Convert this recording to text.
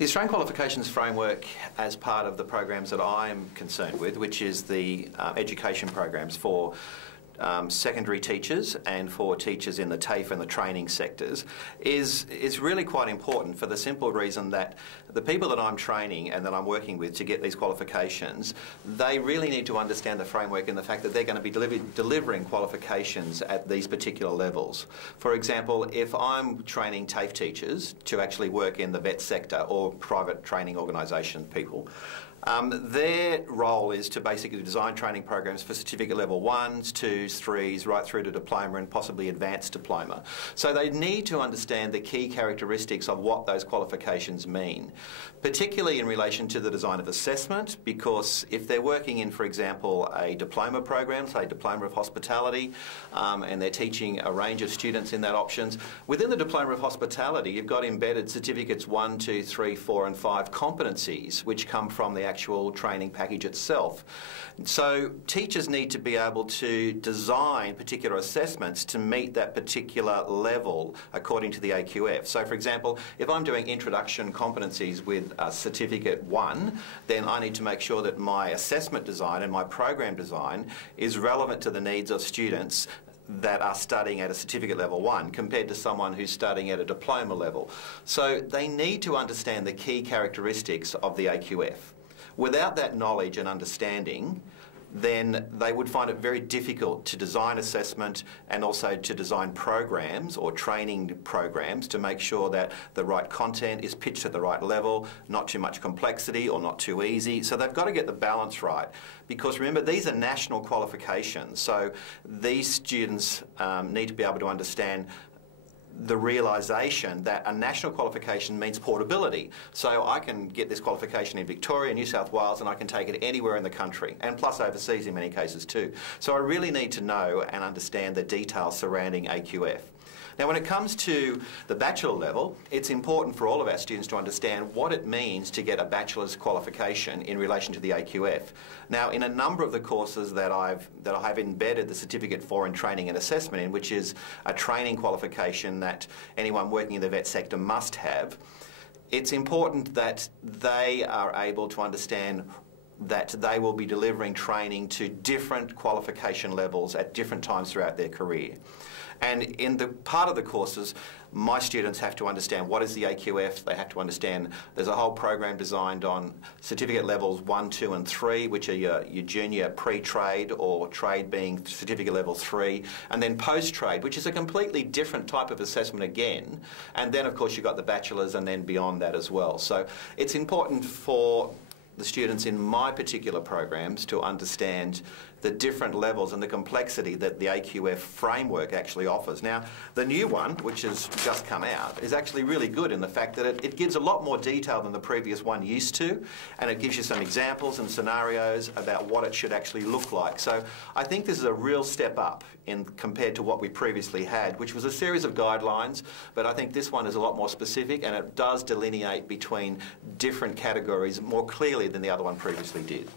The Australian Qualifications Framework, as part of the programs that I'm concerned with, which is the education programs for secondary teachers and for teachers in the TAFE and the training sectors, is really quite important for the simple reason that the people that I'm training and that I'm working with to get these qualifications, they really need to understand the framework and the fact that they're going to be delivering qualifications at these particular levels. For example, if I'm training TAFE teachers to actually work in the vet sector or private training organisation people, their role is to basically design training programs for certificate level 1s, 2s, 3s, right through to diploma and possibly advanced diploma. So they need to understand the key characteristics of what those qualifications mean, particularly in relation to the design of assessment, because if they're working in, for example, a diploma program, say Diploma of Hospitality, and they're teaching a range of students in that options, within the Diploma of Hospitality you've got embedded certificates 1, 2, 3, 4 and 5 competencies which come from the actual training package itself. So teachers need to be able to design particular assessments to meet that particular level according to the AQF. So for example, if I'm doing introduction competencies with certificate 1, then I need to make sure that my assessment design and my program design is relevant to the needs of students that are studying at a certificate level 1 compared to someone who's studying at a diploma level. So they need to understand the key characteristics of the AQF. Without that knowledge and understanding, then they would find it very difficult to design assessment and also to design programs or training programs to make sure that the right content is pitched at the right level, not too much complexity or not too easy. So they've got to get the balance right, because remember, these are national qualifications. So these students need to be able to understand the realisation that a national qualification means portability. So I can get this qualification in Victoria, New South Wales, and I can take it anywhere in the country, and plus overseas in many cases too. So I really need to know and understand the details surrounding AQF. Now when it comes to the bachelor level, it's important for all of our students to understand what it means to get a bachelor's qualification in relation to the AQF. Now in a number of the courses that I have embedded the certificate for in training and assessment in, which is a training qualification that anyone working in the vet sector must have, it's important that they are able to understand that they will be delivering training to different qualification levels at different times throughout their career. And in the part of the courses, my students have to understand what is the AQF. They have to understand there's a whole program designed on certificate levels 1, 2 and 3, which are your junior pre-trade or trade being certificate level 3, and then post-trade, which is a completely different type of assessment again. And then of course you've got the bachelor's and then beyond that as well. So it's important for the students in my particular programs to understand the different levels and the complexity that the AQF framework actually offers. Now, the new one, which has just come out, is actually really good in the fact that it gives a lot more detail than the previous one used to, and it gives you some examples and scenarios about what it should actually look like. So I think this is a real step up compared to what we previously had, which was a series of guidelines, but I think this one is a lot more specific and it does delineate between different categories more clearly than the other one previously did.